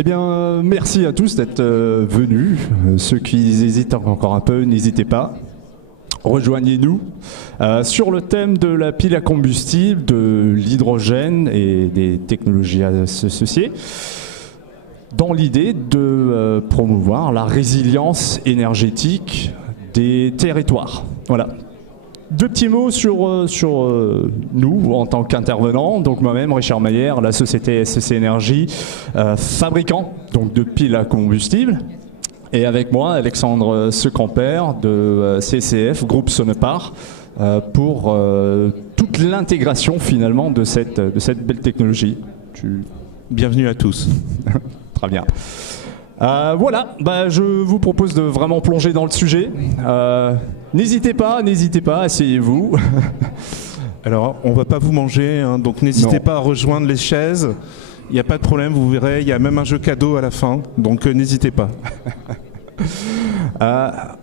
Eh bien, merci à tous d'être venus. Ceux qui hésitent encore un peu, n'hésitez pas. Rejoignez-nous sur le thème de la pile à combustible, de l'hydrogène et des technologies associées, dans l'idée de promouvoir la résilience énergétique des territoires. Voilà. Deux petits mots sur nous en tant qu'intervenants. Donc moi-même, Richard Mayer, la société SEC Énergie, fabricant donc de piles à combustible. Et avec moi, Alexandre Secamper de CCF, groupe Sonepar, pour toute l'intégration finalement de cette belle technologie. Bienvenue à tous. Très bien. Voilà, je vous propose de vraiment plonger dans le sujet. N'hésitez pas, asseyez-vous. Alors, on ne va pas vous manger, hein, donc n'hésitez pas à rejoindre les chaises. Il n'y a pas de problème, vous verrez, il y a même un jeu cadeau à la fin, donc n'hésitez pas.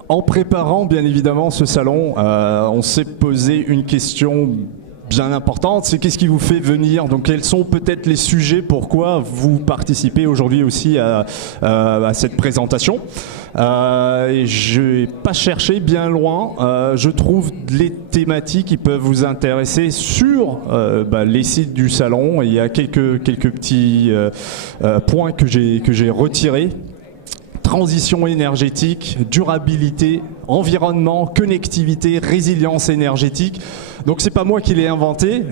En préparant bien évidemment ce salon, on s'est posé une question bien importante, c'est qu'est-ce qui vous fait venir? Donc quels sont peut-être les sujets, pourquoi vous participez aujourd'hui aussi à cette présentation? Et je n'ai pas cherché bien loin, je trouve les thématiques qui peuvent vous intéresser sur les sites du salon. Il y a quelques petits points que j'ai retirés. Transition énergétique, durabilité, environnement, connectivité, résilience énergétique. Donc c'est pas moi qui l'ai inventé,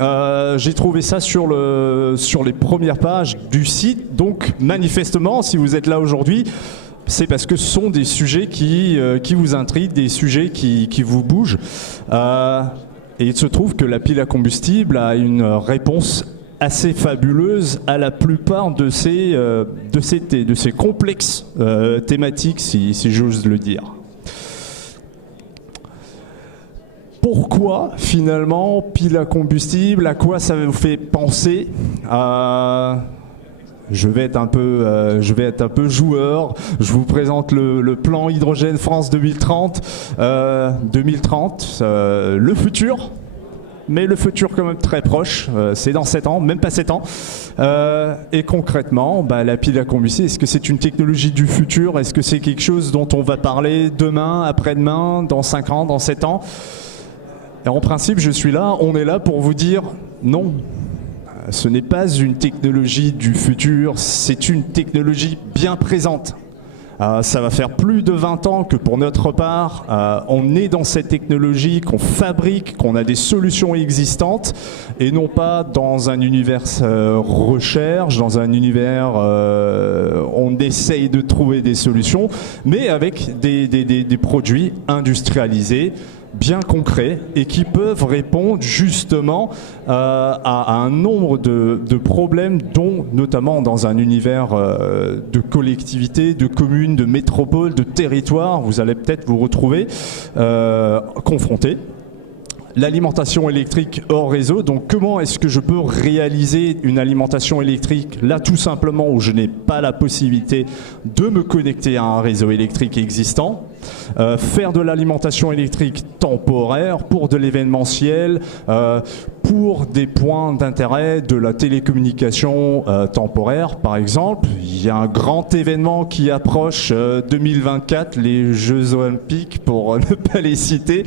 j'ai trouvé ça sur les premières pages du site. Donc manifestement, si vous êtes là aujourd'hui, c'est parce que ce sont des sujets qui vous intriguent, des sujets qui vous bougent. Et il se trouve que la pile à combustible a une réponse assez fabuleuse à la plupart de ces complexes thématiques, si j'ose le dire. Pourquoi finalement pile à combustible? À quoi ça vous fait penser? Je vais être un peu joueur. Je vous présente le plan Hydrogène France 2030. 2030, le futur. Mais le futur quand même très proche, c'est dans 7 ans, même pas 7 ans. Et concrètement, la pile à combustible, est-ce que c'est une technologie du futur? Est-ce que c'est quelque chose dont on va parler demain, après-demain, dans 5 ans, dans 7 ans? Et en principe, on est là pour vous dire non. Ce n'est pas une technologie du futur, c'est une technologie bien présente. Ça va faire plus de 20 ans que pour notre part, on est dans cette technologie, qu'on fabrique, qu'on a des solutions existantes et non pas dans un univers recherche, dans un univers on essaye de trouver des solutions, mais avec des produits industrialisés, bien concrets et qui peuvent répondre justement à un nombre de problèmes dont, notamment dans un univers de collectivité, de communes, de métropoles, de territoires, vous allez peut-être vous retrouver confrontés. L'alimentation électrique hors réseau, donc comment est-ce que je peux réaliser une alimentation électrique là tout simplement où je n'ai pas la possibilité de me connecter à un réseau électrique existant, faire de l'alimentation électrique temporaire pour de l'événementiel, pour des points d'intérêt de la télécommunication temporaire par exemple. Il y a un grand événement qui approche 2024, les Jeux Olympiques pour ne pas les citer,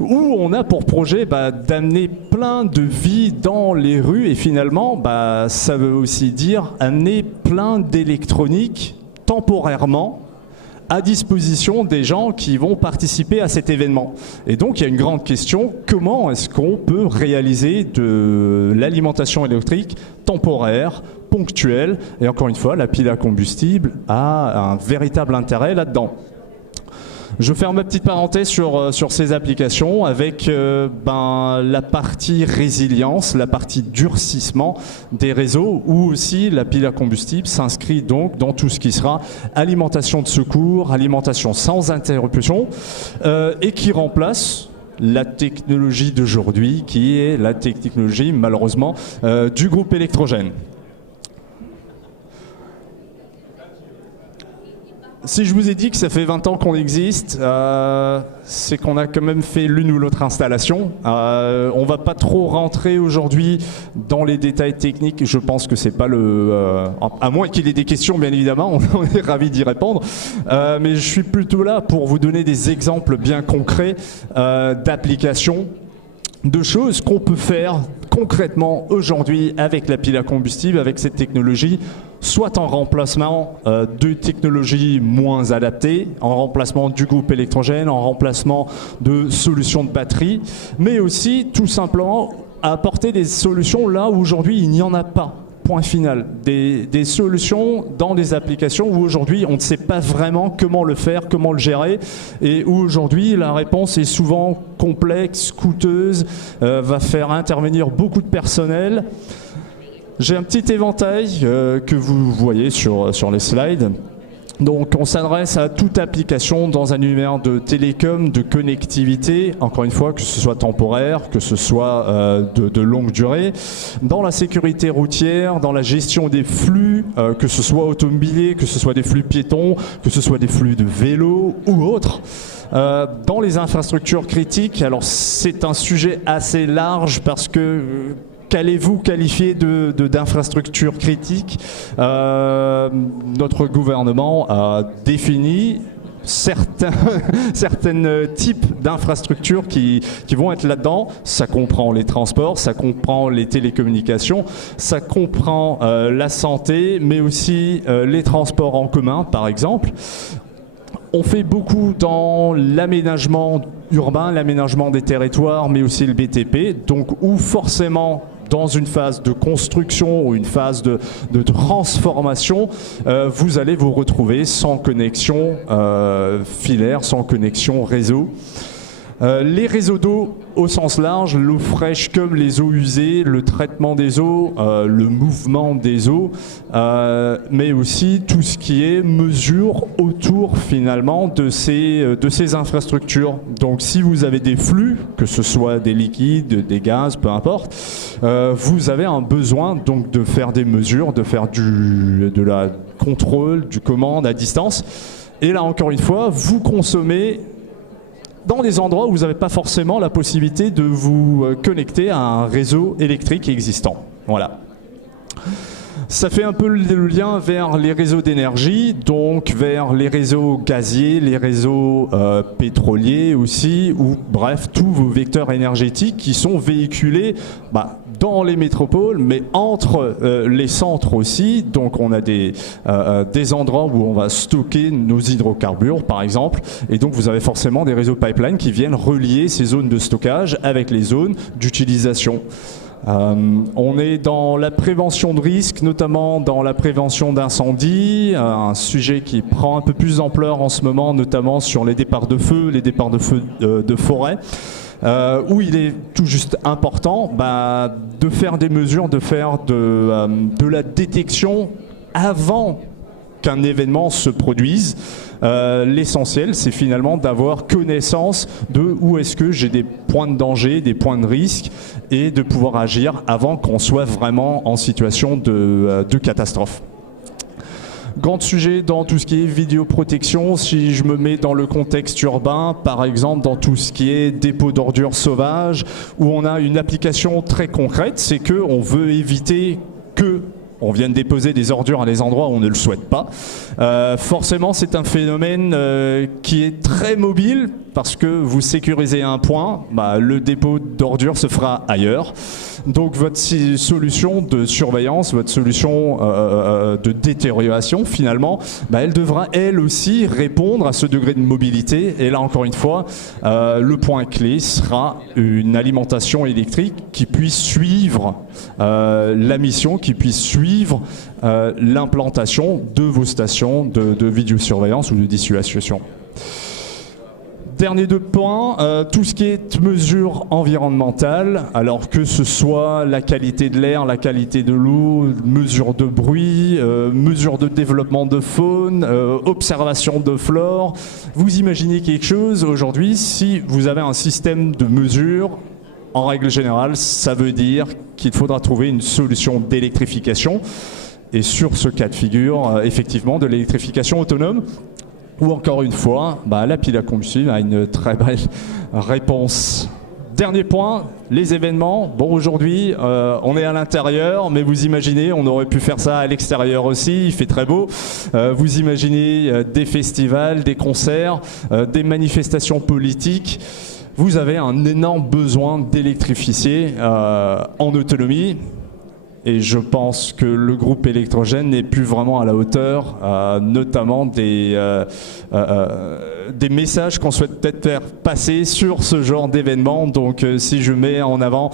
où on a pour projet d'amener plein de vie dans les rues et finalement ça veut aussi dire amener plein d'électronique temporairement à disposition des gens qui vont participer à cet événement. Et donc il y a une grande question, comment est-ce qu'on peut réaliser de l'alimentation électrique temporaire, ponctuelle, et encore une fois la pile à combustible a un véritable intérêt là-dedans. Je ferme ma petite parenthèse sur ces applications avec la partie résilience, la partie durcissement des réseaux, où aussi la pile à combustible s'inscrit donc dans tout ce qui sera alimentation de secours, alimentation sans interruption, et qui remplace la technologie d'aujourd'hui, qui est la technologie malheureusement du groupe électrogène. Si je vous ai dit que ça fait 20 ans qu'on existe, c'est qu'on a quand même fait l'une ou l'autre installation. On va pas trop rentrer aujourd'hui dans les détails techniques. Je pense que c'est pas à moins qu'il y ait des questions, bien évidemment, on est ravis d'y répondre. Mais je suis plutôt là pour vous donner des exemples bien concrets d'applications, de choses qu'on peut faire concrètement aujourd'hui avec la pile à combustible, avec cette technologie, soit en remplacement de technologies moins adaptées, en remplacement du groupe électrogène, en remplacement de solutions de batterie, mais aussi tout simplement à apporter des solutions là où aujourd'hui il n'y en a pas. Point final. Des solutions dans des applications où aujourd'hui on ne sait pas vraiment comment le faire, comment le gérer, et où aujourd'hui la réponse est souvent complexe, coûteuse, va faire intervenir beaucoup de personnel. J'ai un petit éventail que vous voyez sur les slides. Donc on s'adresse à toute application dans un univers de télécom, de connectivité, encore une fois, que ce soit temporaire, que ce soit de longue durée, dans la sécurité routière, dans la gestion des flux, que ce soit automobilier, que ce soit des flux piétons, que ce soit des flux de vélos ou autres. Dans les infrastructures critiques, alors c'est un sujet assez large parce que qu'allez-vous qualifier d'infrastructure critique? Notre gouvernement a défini certains types d'infrastructures qui vont être là-dedans. Ça comprend les transports, ça comprend les télécommunications, ça comprend la santé, mais aussi les transports en commun, par exemple. On fait beaucoup dans l'aménagement urbain, l'aménagement des territoires, mais aussi le BTP, donc où forcément dans une phase de construction ou une phase de transformation, vous allez vous retrouver sans connexion filaire, sans connexion réseau. Les réseaux d'eau au sens large, l'eau fraîche comme les eaux usées, le traitement des eaux, le mouvement des eaux, mais aussi tout ce qui est mesure autour finalement de ces infrastructures. Donc si vous avez des flux, que ce soit des liquides, des gaz, peu importe, vous avez un besoin donc de faire des mesures, de faire de la contrôle, du commande à distance. Et là encore une fois, vous consommez dans des endroits où vous n'avez pas forcément la possibilité de vous connecter à un réseau électrique existant. Voilà. Ça fait un peu le lien vers les réseaux d'énergie, donc vers les réseaux gaziers, les réseaux pétroliers aussi, ou bref, tous vos vecteurs énergétiques qui sont véhiculés dans les métropoles, mais entre les centres aussi. Donc on a des endroits où on va stocker nos hydrocarbures, par exemple, et donc vous avez forcément des réseaux pipeline qui viennent relier ces zones de stockage avec les zones d'utilisation. On est dans la prévention de risques, notamment dans la prévention d'incendie, un sujet qui prend un peu plus d'ampleur en ce moment, notamment sur les départs de feu de forêt. Où il est tout juste important de faire des mesures, de faire de la détection avant qu'un événement se produise. L'essentiel, c'est finalement d'avoir connaissance de où est-ce que j'ai des points de danger, des points de risque, et de pouvoir agir avant qu'on soit vraiment en situation de catastrophe. Grand sujet dans tout ce qui est vidéoprotection, si je me mets dans le contexte urbain, par exemple dans tout ce qui est dépôt d'ordures sauvages, où on a une application très concrète, c'est qu'on veut éviter que on vienne déposer des ordures à des endroits où on ne le souhaite pas. Forcément, c'est un phénomène qui est très mobile, parce que vous sécurisez un point, le dépôt d'ordures se fera ailleurs. Donc votre solution de surveillance, votre solution de détérioration, finalement, elle devra elle aussi répondre à ce degré de mobilité. Et là, encore une fois, le point clé sera une alimentation électrique qui puisse suivre la mission, qui puisse suivre l'implantation de vos stations de vidéosurveillance ou de dissuasion. Dernier deux points, tout ce qui est mesure environnementale, alors que ce soit la qualité de l'air, la qualité de l'eau, mesure de bruit, mesure de développement de faune, observation de flore. Vous imaginez quelque chose aujourd'hui, si vous avez un système de mesure, en règle générale, ça veut dire qu'il faudra trouver une solution d'électrification. Et sur ce cas de figure, effectivement, de l'électrification autonome. Ou encore une fois, la pile à combustible a une très belle réponse. Dernier point, les événements. Bon, aujourd'hui, on est à l'intérieur, mais vous imaginez, on aurait pu faire ça à l'extérieur aussi, il fait très beau. Vous imaginez des festivals, des concerts, des manifestations politiques. Vous avez un énorme besoin d'électrifier en autonomie. Et je pense que le groupe électrogène n'est plus vraiment à la hauteur, notamment des messages qu'on souhaite peut-être faire passer sur ce genre d'événement. Donc si je mets en avant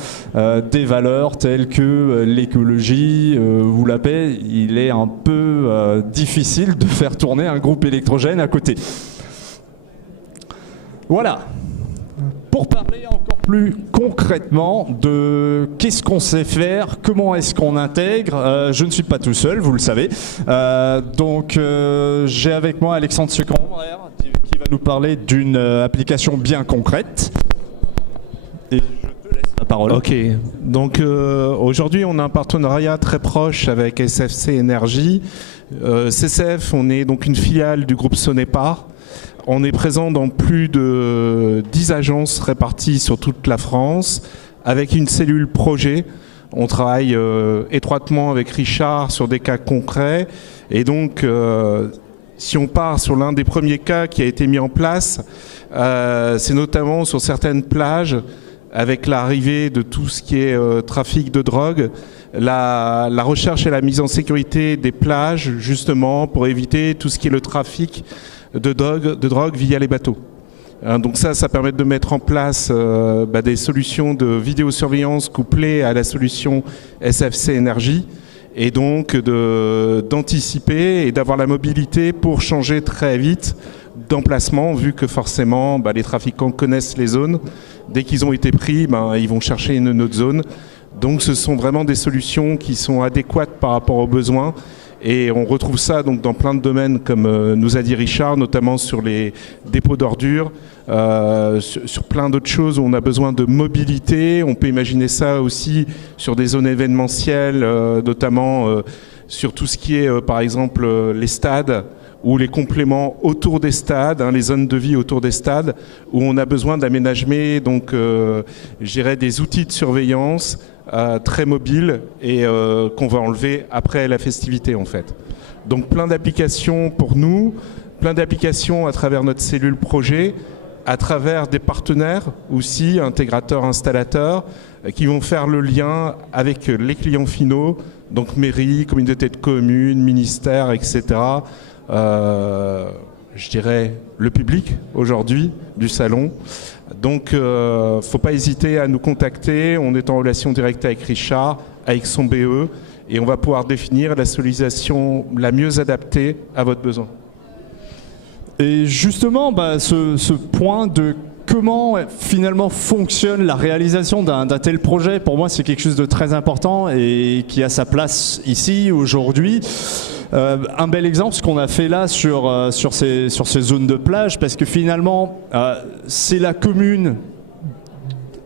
des valeurs telles que l'écologie ou la paix, il est un peu difficile de faire tourner un groupe électrogène à côté. Voilà. Pour parler encore plus concrètement de qu'est-ce qu'on sait faire, comment est-ce qu'on intègre, je ne suis pas tout seul, vous le savez. Donc j'ai avec moi Alexandre Second qui va nous parler d'une application bien concrète. Et je te laisse la parole. Ok, donc aujourd'hui on a un partenariat très proche avec SFC Énergie. CCF, on est donc une filiale du groupe Sonepar. On est présent dans plus de 10 agences réparties sur toute la France, avec une cellule projet. On travaille étroitement avec Richard sur des cas concrets. Et donc, si on part sur l'un des premiers cas qui a été mis en place, c'est notamment sur certaines plages, avec l'arrivée de tout ce qui est trafic de drogue, la recherche et la mise en sécurité des plages, justement, pour éviter tout ce qui est le trafic de drogue via les bateaux. Donc ça permet de mettre en place des solutions de vidéosurveillance couplées à la solution SFC Énergie, et donc d'anticiper et d'avoir la mobilité pour changer très vite d'emplacement, vu que forcément les trafiquants connaissent les zones. Dès qu'ils ont été pris, ils vont chercher une autre zone. Donc ce sont vraiment des solutions qui sont adéquates par rapport aux besoins. Et on retrouve ça donc dans plein de domaines, comme nous a dit Richard, notamment sur les dépôts d'ordures, sur plein d'autres choses où on a besoin de mobilité. On peut imaginer ça aussi sur des zones événementielles, notamment sur tout ce qui est, par exemple, les stades ou les compléments autour des stades, les zones de vie autour des stades, où on a besoin d'aménager donc, je dirais, des outils de surveillance très mobiles et qu'on va enlever après la festivité en fait. Donc plein d'applications pour nous, plein d'applications à travers notre cellule projet, à travers des partenaires aussi, intégrateurs, installateurs, qui vont faire le lien avec les clients finaux, donc mairie, communauté de communes, ministères, etc. Je dirais le public aujourd'hui du salon. Donc, faut pas hésiter à nous contacter. On est en relation directe avec Richard, avec son BE, et on va pouvoir définir la solution la mieux adaptée à votre besoin. Et justement, ce point de comment finalement fonctionne la réalisation d'un tel projet, pour moi c'est quelque chose de très important et qui a sa place ici aujourd'hui. Un bel exemple, ce qu'on a fait là sur ces zones de plage, parce que finalement c'est la commune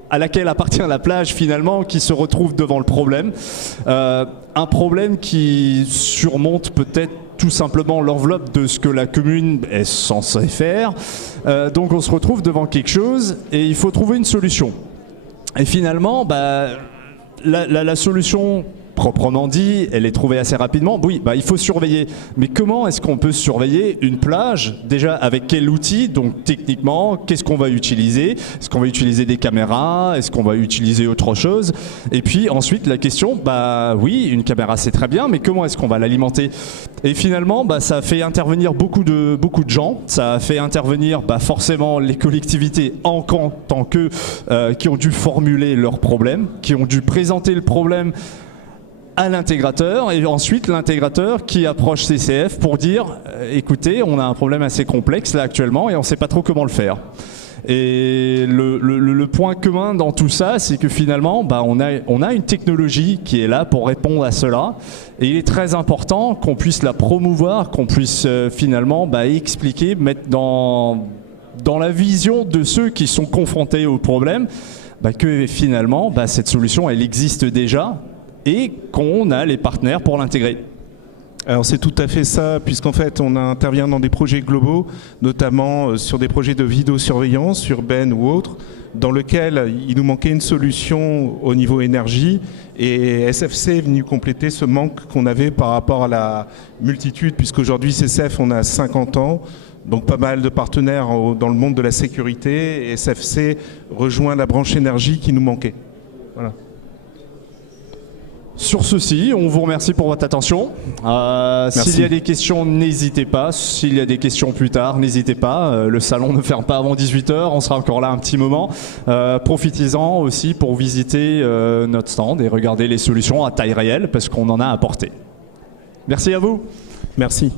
à laquelle appartient la plage finalement qui se retrouve devant le problème. Un problème qui surmonte peut-être tout simplement l'enveloppe de ce que la commune est censée faire. Donc on se retrouve devant quelque chose et il faut trouver une solution. Et finalement, la solution proprement dit, elle est trouvée assez rapidement. Oui, il faut surveiller. Mais comment est-ce qu'on peut surveiller une plage? Déjà, avec quel outil? Donc techniquement, qu'est-ce qu'on va utiliser? Est-ce qu'on va utiliser des caméras? Est-ce qu'on va utiliser autre chose? Et puis ensuite, la question, oui, une caméra c'est très bien, mais comment est-ce qu'on va l'alimenter? Et finalement, ça fait intervenir beaucoup de gens. Ça a fait intervenir forcément les collectivités en tant que qui ont dû formuler leurs problèmes, qui ont dû présenter le problème à l'intégrateur, et ensuite l'intégrateur qui approche CCF pour dire écoutez, on a un problème assez complexe là actuellement et on ne sait pas trop comment le faire. Et le point commun dans tout ça, c'est que finalement on a une technologie qui est là pour répondre à cela, et il est très important qu'on puisse la promouvoir, qu'on puisse finalement expliquer, mettre dans la vision de ceux qui sont confrontés au problème que finalement cette solution elle existe déjà et qu'on a les partenaires pour l'intégrer. Alors c'est tout à fait ça, puisqu'en fait on intervient dans des projets globaux, notamment sur des projets de vidéosurveillance urbaine ou autre, dans lequel il nous manquait une solution au niveau énergie, et SFC est venu compléter ce manque qu'on avait par rapport à la multitude, puisqu'aujourd'hui CCF on a 50 ans, donc pas mal de partenaires dans le monde de la sécurité, et SFC rejoint la branche énergie qui nous manquait. Voilà. Sur ceci, on vous remercie pour votre attention. S'il y a des questions, n'hésitez pas. S'il y a des questions plus tard, n'hésitez pas. Le salon ne ferme pas avant 18 h. On sera encore là un petit moment. Profitez-en aussi pour visiter notre stand et regarder les solutions à taille réelle parce qu'on en a apporté. Merci à vous. Merci.